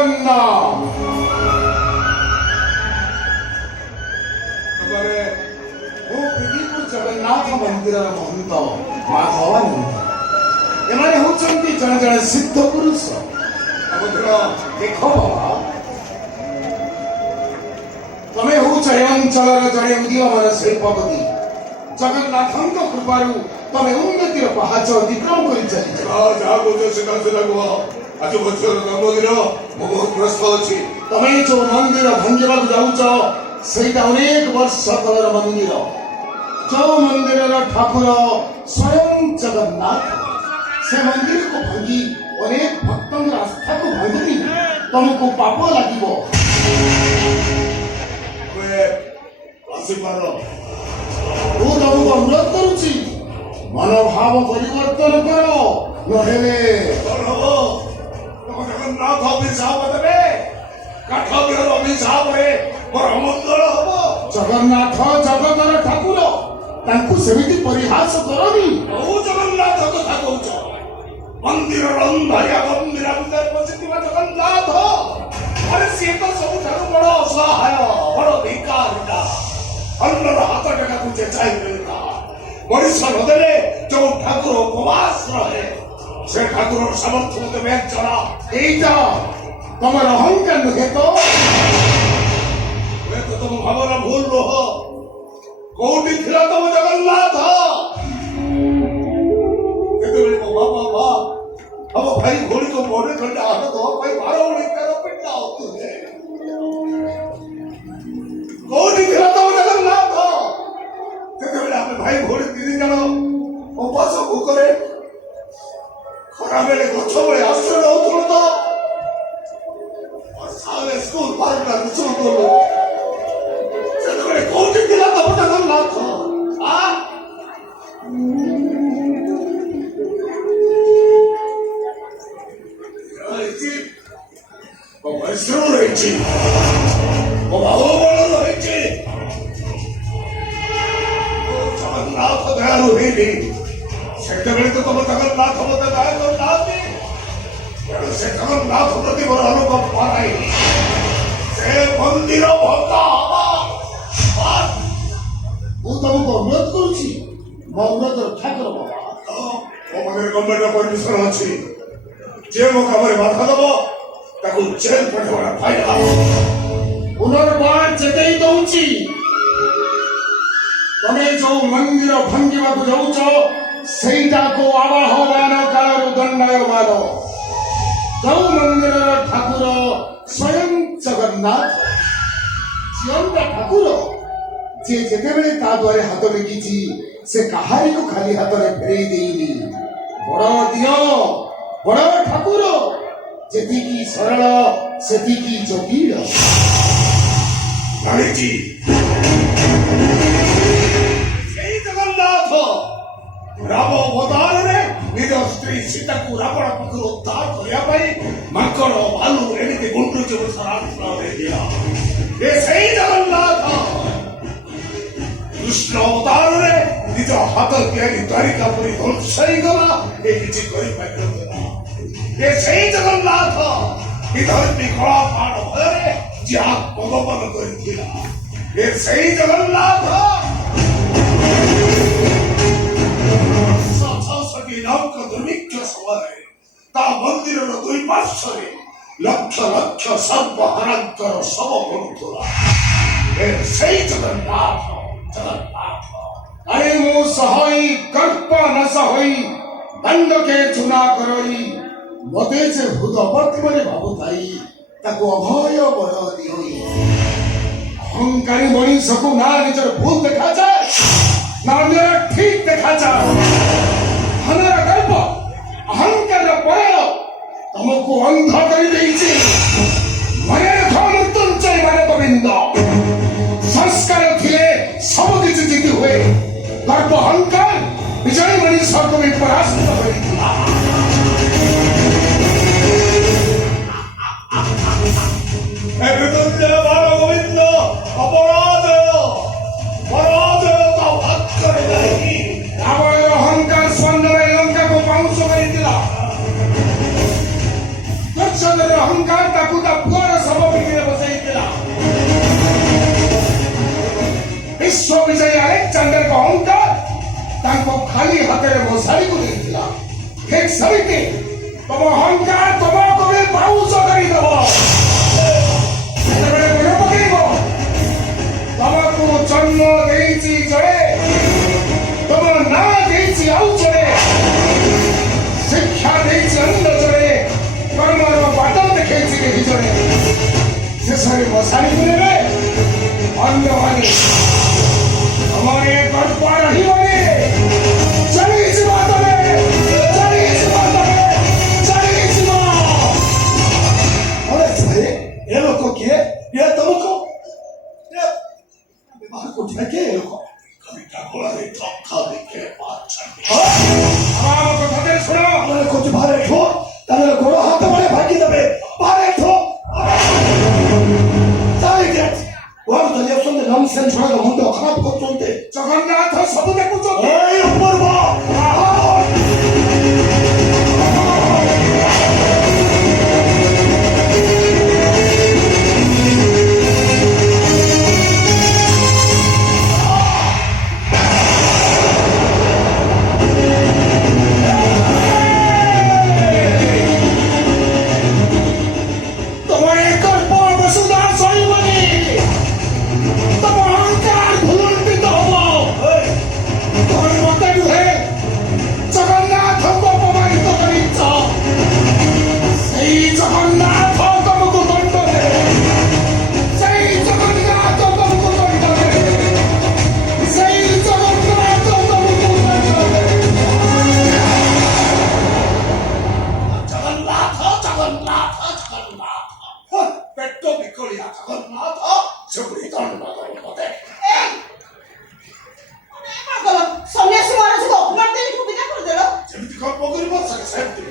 ଜଗନ୍ନାଥ। ମୁଁ ବିଧିପୁର ଜଗନ୍ନାଥ ମନ୍ଦିରର ମହନ୍ତ ମାଧବାନନ୍ଦ। ଏମାନେ ହଉଛନ୍ତି ଜଣେ ଜଣେ ସିଦ୍ଧ ପୁରୁଷ। ଦେଖ ବାବା, ତମେ ହଉଛ ଏ ଅଞ୍ଚଳର ଜଣେ ଉଦୀୟମାନ ଶିଳ୍ପପତି। ଜଗନ୍ନାଥଙ୍କ କୃପାରୁ ତମେ ଉନ୍ନତିର ପାହାଚ ଅତିକ୍ରମ କରି ଚାଲିଛ। ଯାହା କହୁଛ ସେଟା ସେଟା କୁହ। ଆଜି ବର୍ଷର ଜନ୍ମଦିନ, ମୁଁ ବହୁତ ବ୍ୟସ୍ତ ଅଛି। ତମେ ଯୋଉ ମନ୍ଦିର ଭାଙ୍ଗିବାକୁ ଯାଉଛ ସେଇଟା ଅନେକ ବର୍ଷ ତଳର ମନ୍ଦିର। ଯୋଉ ମନ୍ଦିରର ଠାକୁର ସ୍ୱୟଂ ଜଗନ୍ନାଥ, ସେ ମନ୍ଦିରକୁ ଭାଙ୍ଗି ଅନେକ ଭକ୍ତଙ୍କର ଆସ୍ଥାକୁ ଭାଙ୍ଗିବି ତମକୁ ପାପ ଲାଗିବ। ଆସିପାର। ମୁଁ ତମକୁ ଅନୁରୋଧ କରୁଛି, ମନୋଭାବ ପରିବର୍ତ୍ତନ କର, ନହେଲେ ଜଗନ୍ନାଥ ଅଭିଶାପ ଦେବେ। କାଠ ବିହର ଅଭିଶାପରେ ମୋର ଅମଙ୍ଗଳ ହବ। ଜଗନ୍ନାଥ ଜଗତର ଠାକୁର, ତାଙ୍କୁ ସେମିତି ପରିହାସ କରନି। କୋଉ ଜଗନ୍ନାଥ କଥା କହୁଛ? ମନ୍ଦିରର ଅନ୍ଧାରିଆ ଗମ୍ଭୀରା ଭିତରେ ବସିଥିବା ଜଗନ୍ନାଥ। ଆରେ ସିଏ ତ ସବୁଠାରୁ ବଡ ଅସହାୟ, ବଡ ଭିକାରୀଟା। ଅନ୍ନର ହାତ ଟେକାକୁ ଚେଚାଇ ମିଳିଲା। ମଣିଷ ନଦେଲେ ଯୋଉ ଠାକୁର ଉପବାସ ରହେ, ସେ ଠାକୁରର ସାମର୍ଥ୍ୟ ମତେ ବେଶ ଜଣା। এইটা তোমার অহংকার নহে তো? ହୁଏତ ତମ ଭାବନା ଭୁଲ ନୁହ। କୋଉଠି ଥିଲା ତମ ଜଗନ୍ନାଥ? କେତେବେଳେ ମୋ ବାବା ଆମ ଭାଇ ଭଉଣୀକୁ ମନେ ଖଣ୍ଡେ ଆହତ ଦେବା ପାଇଁ 12 ଉଣେଇ 13 ପିଣ୍ଡା ହଉଥିଲେ। କୋଉଠି ଥିଲା ତମ ଜଗନ୍ନାଥ? ଯେତେବେଳେ ଆମେ ଭାଇ ଭଉଣୀ 3 ଜଣ ଉପାସ ଭୋକରେ ଖରାବେଳେ ଗଛ ବଳେ ଆଶ୍ରୟ ନେଉଥିଲୁ ତ? ସ୍କୁଲ ବାରଟା ମିଶନ କଲୁ, ସେତେବେଳେ କୋଉଠି ଥିଲା ତମ ଜଗନ୍ନାଥ? ମୋ ପରିଶ୍ରମ ରହିଛି, ମୋ ଭାବବଳ ରହିଛି। ଜଗନ୍ନାଥ ଦୟାଳୁ ହେଇନି, ସେତେବେଳେ ତ ତମ ଜଗନ୍ନାଥ ମତେ ଦୟା କରୁନାହାନ୍ତି। ତେଣୁ ସେ ଜଗନ୍ନାଥ ପ୍ରତି ମୋର ଅନୁଭବ କରାଇନି। ସେ ମନ୍ଦିର ଭଙ୍ଗା ହବ। ମୁଁ ତମକୁ ଅନୁରୋଧ କରୁଛି, ମୋ ଅନୁରୋଧ ରକ୍ଷା କର ବାବା। ମୋ ପାଖରେ ଗଭର୍ଣ୍ଣମେଣ୍ଟର ପରମିଶନ ଅଛି। ଯିଏ ମୋ କାମରେ ବାଧା ଦବ ତାକୁ ଜେଲ ପଠେଇବା ଫାଇଦା। ପୁନର୍ବାର ଚେତେଇ ଦଉଛି, ତମେ ଯୋଉ ମନ୍ଦିର ଭାଙ୍ଗିବାକୁ ଯାଉଛ ସେଇଟାକୁ ଆବାହମାନ କାଳରୁ ଦଣ୍ଡାୟମାନ। ଯୋଉ ମନ୍ଦିରର ଠାକୁର ସ୍ୱୟଂ ଜଗନ୍ନାଥ, ଜିଅନ୍ତା ଠାକୁର, ଯେ ଯେତେବେଳେ ତା ଦ୍ୱାରେ ହାତ ଟେକିଛି ସେ କାହାରିକୁ ଖାଲି ହାତରେ ଫେରେଇ ଦେଇନି। ବଡ ଦିଅ, ବଡ ଠାକୁର, ଯେତିକି ସରଳ ସେତିକି ଜଟିଳ। ଜାଣିଛି ସେଇ ଜଗନ୍ନାଥ ରାମ ଅବତାରରେ ନିଜ ସ୍ତ୍ରୀ ସୀତାକୁ ରାବଣ ପାଖରୁ ଉଦ୍ଧାର କରିବା ପାଇଁ ମାଙ୍କଡ ଭାଲୁ ଏମିତି ଗୁଣ୍ଡୁଚି ଆଶ୍ରୟ ଦେଇଥିଲା। ଏ ସେଇ ଜଗନ୍ନାଥ କୃଷ୍ଣ ଅବତାରରେ ନିଜ ହାତ ତିଆରି ଦ୍ୱାରିକା ପରି ଧ୍ୱଂସ ହେଇଗଲା। ଏ କିଛି କରିପାରିନଥିଲା। ଏ ସେଇ ଜଗନ୍ନାଥ ବିଧର୍ମୀ କଳା ପାହାଡ଼ ଭୟରେ ଯିଏ ଆତ୍ମଗୋପନ କରିଥିଲା। ଏ ସେଇ ଜଗନ୍ନାଥ ନୌକ ଦୁର୍ଭିକ୍ଷ ସମୟରେ ତା ମନ୍ଦିରର 2 ପାର୍ଶ୍ୱରେ ଲକ୍ଷ ଲକ୍ଷ ସର୍ବହରାଙ୍କର ଶବ ପଡୁଥିଲା। ଏ ସେଇ ଜଗନ୍ନାଥ। ଜଗନ୍ନାଥ ଆରେ ମୁଁ ସହଇ କଳ୍ପ ନ ସହଇ ଦଣ୍ଡକେ ଚୁନା କରଇ, ମତେ ଯେ ହୃଦ ବର୍ତ୍ତମାନେ ଭାବୁଥାଇ ତାକୁ ଅଭୟ ବଳ ଦିଅଇ। ଅହଙ୍କାରୀ ମଣିଷକୁ ନା ନିଜର ଭୁଲ ଦେଖାଯାଏ ନା ଅନ୍ୟର ଠିକ ଦେଖାଯାଏ। ଧନର ଗର୍ବ, ଅହଙ୍କାରର ପରାୟ ତମକୁ ଅନ୍ଧ କରିଦେଇଛି। ମନେ ରଖ ମୃତ୍ୟୁଞ୍ଜୟ ମାନବବିନ୍ଦ, ସଂସ୍କାର ଥିଲେ ସବୁ କିଛି ଜିତି ହୁଏ। ଗର୍ବ ଅହଙ୍କାର ବିଜୟ ମଣିଷକୁ ବି ପରାସ୍ତ କରିଥିଲା। ମୃତ୍ୟୁଞ୍ଜୟ ମାନବବିନ୍ଦ ଅପରାଧୟ ପରାଜୟ ତ ଭାଗ୍ୟରେ ନାହିଁ। ରାବଣର ଅହଙ୍କାର ସ୍ୱର୍ଣ୍ଣରେ ଲଙ୍କାକୁ ପାଉଁଶ କରିଥିଲା। ଦୁର୍ଯୋଧନର ଅହଙ୍କାର ତାକୁ ତା ପୁଅର ଶବ ଭିତରେ ବସେଇଥିଲା। ବିଶ୍ୱ ବିଜୟୀ ଆଲେକ୍ସାଣ୍ଡରଙ୍କ ଅହଙ୍କାର ତାଙ୍କୁ ଖାଲି ହାତରେ ମଶାରୀକୁ ଦେଇଥିଲା। ଠିକ ସେମିତି ତମ ଅହଙ୍କାର ତମକୁ ବି ପାଉଛ କରିଦେବ। ସେତେବେଳେ ମନେ ପକେଇବ ତମକୁ ଜନ୍ମ ଦେଇଛି ଜଣେ, ତମ ନାଁ ଦେଇଛି ଆଉ ଜଣେ, ଶିକ୍ଷା ଦେଇଛି ଅନ୍ୟ ଜଣେ, କର୍ମର ବାଟ ଦେଖେଇଛି ଏହି ଜଣେ। ଶେଷରେ ମଶାରୀକୁ ନେବେ ଅନ୍ୟମାନେ। ତମର ଏ ଗଳ୍ପ ରହିବନି। ଚାଲିଯିବ ତମେ, ଚାଲିଯିବ ତମେ, ଚାଲିଯିବ। अरे भाई ये लोग किए ये तुमको ये विवाह को ठेके ये लोग कविता बोला रे धक्का देके बात चली ଆମ କଥାରେ ଶୁଣ। अरे कुछ बारे ठो तने गोड़ हाथ में भागी दबे बारे ठो ताई गेट वो तो ये सुनते नॉनसेंस वाला मुंडो खराब को चलते ଜଗନ୍ନାଥ ସବୁ ଦେଖୁଛନ୍ତି। ए ऊपर वो ତମର ଏ ଗଳ୍ପ ବସୁଧା ସରିବନି। ତମ ଅହଙ୍କାର ଭୁଲୁଣ୍ଠିତ ହବ। ତମେ ମତେ ନୁହେଁ ଜଗନ୍ନାଥଙ୍କୁ ଅପମାନିତ କରିଛ। ସେଇ ଜଗନ୍ନାଥ ତମକୁ ଦଣ୍ଡ ଦେବେ। ସେଇ ଜଗନ୍ନାଥ ତମକୁ ଦଣ୍ଡ ଦେବେ। ସେଇ ଜଗନ୍ନାଥ ତମକୁ ଦଣ୍ଡ ଦେବେ। जगन्नाथ जगन्नाथ जगन्नाथ पेट बिकलिया जगन्नाथ सेपुरी दंड दे ସନ୍ନ୍ୟାସୀ ମହାରାଜକୁ ଅପମାନ ଦେଇ ପୂଜା କରିଦେଲ। ଯେମିତି କର୍ମ କରିବ ସେମିତି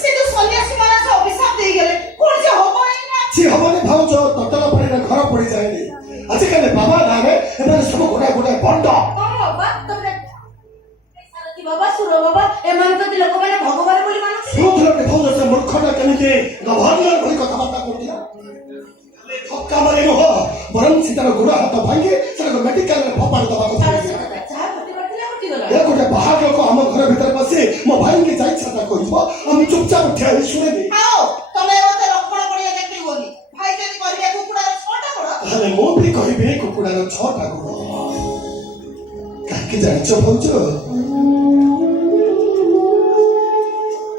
ସେ ଯୋଉ ସନ୍ନ୍ୟାସୀ ମହାରାଜ ଅଭିଶାପ ଦେଇଗଲେ କଣ ଯେ ହବ ଏଇନା? ছি ହବନି ଭାଉଜ ତତଲା ପାଣିରେ ଘର ପଡିଯାଏନି। ଆଜିକାଲି ବାବା ନାଁରେ ଏମାନେ ସବୁ ଗୋଟାଏ ଗୋଟାଏ ବଣ୍ଡ। କଣ ବାବା ତମେ ସାରଥୀ ବାବା ସୁର ବାବା ଏମାନଙ୍କ ଲୋକମାନେ ଭଗବାନ ବୋଲି ମାନୁଥିଲେ। ଶୁଣୁଥିଲ କି ଭାଉଜ ସେ ମୂର୍ଖଟା କେମିତି ଗଭର୍ଣ୍ଣର ଭଳି କଥାବାର୍ତ୍ତା କରୁଥିଲା। ଧକ୍କା ମାରି ନୁହଁ ବରଂ ସେ ତାର ଗୋଡ଼ ହାତ ଭାଙ୍ଗି ସେଟାକୁ ମେଡିକାଲରେ ଫୋପାଡ଼ି ଦେବା କଥା। ଛାଡ଼ ସେ କଥା, ଯାହା ଘଟିବାର ଥିଲା ଘଟିଗଲା। ଏ ଗୋଟେ ବାହାର ଲୋକ ଆମ ଘର ଭିତରେ ବସି ମୋ ଭାଇଙ୍କି ଯାଇ ଛାତା କହିବ ଆମେ ଚୁପଚାପ ଠିଆ ହେଇ ଶୁଣିବି। ଆଉ ତମେ ମତେ ଲକ୍ଷ୍ମଣ ପଡ଼ିଆ ଦେଖିବନି। ଭାଇ ଯଦି କରିବେ କୁକୁଡ଼ାର 6ଟା ଗୋଡ଼। ତାହେଲେ ମୁଁ ବି କହିବି କୁକୁଡ଼ାର 6ଟା ଗୋଡ଼। କାହିଁକି ଜାଣିଛ ଭାଉଜ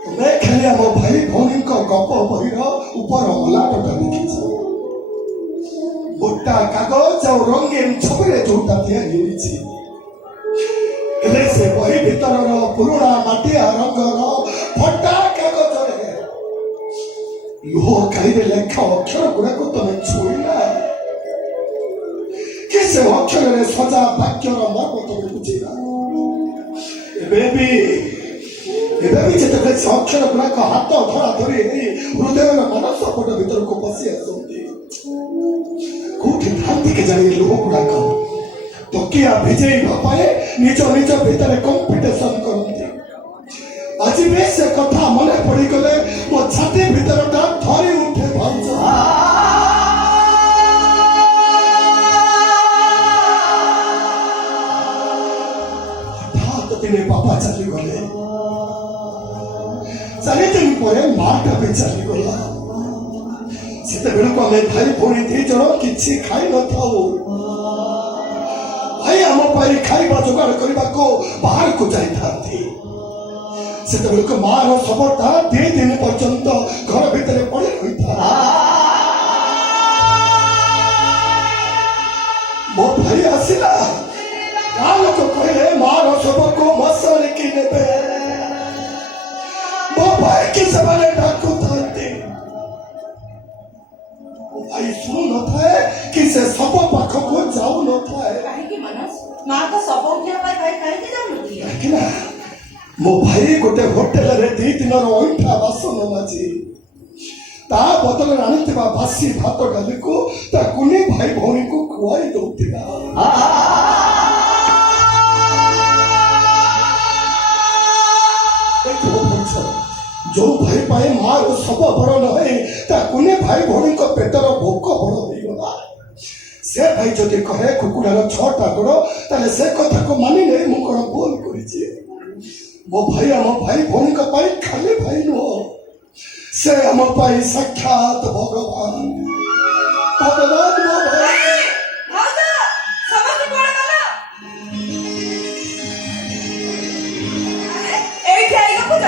ତୁମେ ଖାଲି ଆମ ଭାଇ ଭଉଣୀଙ୍କ ଗପ ବହିର ଉପର ମଲାଟଟା ଦେଖିଛ। ମୋଟା କାଗଜ ଆଉ ରଙ୍ଗୀନ ଛବିରେ ଯୋଉଟା ତିଆରି ହୋଇଛି, ହେଲେ ସେ ବହି ଭିତରର ପୁରୁଣା ମାଟିଆ ରଙ୍ଗର ଫଟା କାଗଜରେ ଲୁହ କାଳିରେ ଲେଖା ଅକ୍ଷର ଗୁଡାକୁ ତମେ ଛୁଇଁଲା କି ସେ ଅକ୍ଷରରେ ସଜା ବାକ୍ୟର ମର୍ମ ତମେ ବୁଝିଲା। ଏବେ ବି ଯେତେବେଳେ ସେ ଅକ୍ଷର ଗୁଡାକ ହାତ ଧରା ଧରି ହେଇ ହୃଦୟର ମାନସ ପଟ ଭିତରକୁ ପଶି ଆସନ୍ତି, କୋଉଠି ଥାନ୍ତି କେଜାଣି ଲୁହ ଗୁଡାକ ତକିଆ ଭିଜେଇବା ପାଇଁ ନିଜ ନିଜ ଭିତରେ କମ୍ପିଟିସନ କରନ୍ତି। ଆଜି ବି ସେ କଥା ମନେ ପଡିଗଲେ ମୋ ଛାତି ଭିତରଟା ଥରି ଉଠେ ଭାଉଜ। ହଠାତ୍ ଦିନେ ବାପା ଚାଲିଗଲେ। 4 ଦିନ ପରେ ମାଟା ବି ଚାଲିଗଲା। ସେତେବେଳକୁ ଆମେ ଭାଇ ଭଉଣୀ 2 ଜଣ କିଛି ଖାଇ ନଥାଉ। ଭାଇ ଆମ ପାଇଁ ଖାଇବା ଯୋଗାଡ଼ କରିବାକୁ ବାହାରକୁ ଯାଇଥାନ୍ତି। ସେତେବେଳକୁ ମାର ଶବଟା 2 ଦିନ ପର୍ଯ୍ୟନ୍ତ ଘର ଭିତରେ ପଡି ରହିଥାଏ। ମୋ ଭାଇ ଆସିଲା, ଗାଁ ଲୋକ କହିଲେ ମାର ଶବକୁ ମଶାଣିକି ନେବେ। ମୋ ଭାଇକି ସେମାନେ ଡାକୁଥାନ୍ତି। ମୋ ଭାଇ ଶୁଣୁନଥାଏ କି ସେ ଶବ ପାଖକୁ ଯାଉନଥାଏ। କାହିଁକି ମାନସ? ମା ତ ଶବ ଉଠିବା ପାଇଁ ଭାଇ କାହିଁକି ଯାଉନଥିଲେ? କାହିଁକି ନା ମୋ ଭାଇ ଗୋଟେ ହୋଟେଲରେ 2 ଦିନର ଅଇଁଠା ବାସନ ମାଜି ତା ବଦଳରେ ଆଣିଥିବା ବାସି ଭାତ ଡାଲିକୁ ତା କୁନି ଭାଇ ଭଉଣୀକୁ ଖୁଆଇ ଦଉଥିଲା। ଯୋଉ ଭାଇ ପାଇଁ ମାର ଶବ ବଡ ନୁହେଁ ତା କୁନି ଭାଇ ଭଉଣୀଙ୍କ ପେଟର ଭୋକ ବଡ ହେଇଗଲା। ସେ ଭାଇ ଯଦି କହେ କୁକୁଡ଼ାର 6ଟା ଗୋଡ଼ ତାହେଲେ ସେ କଥାକୁ ମାନି ନେଇ ମୁଁ କଣ ଭୁଲ କରିଛି? ମୋ ଭାଇ ଆମ ଭାଇ ଭଉଣୀଙ୍କ ପାଇଁ ଖାଲି ଭାଇ ନୁହଁ, ସେ ଆମ ପାଇଁ ସାକ୍ଷାତ ଭଗବାନ। ଭଗବାନ ମୋ ଭାଇ। ଭାଉଜ ସମସ୍ତେ କୁଆଡେ ଗଲ? ଏଇଠି ଆଇ ଗପୁଛ?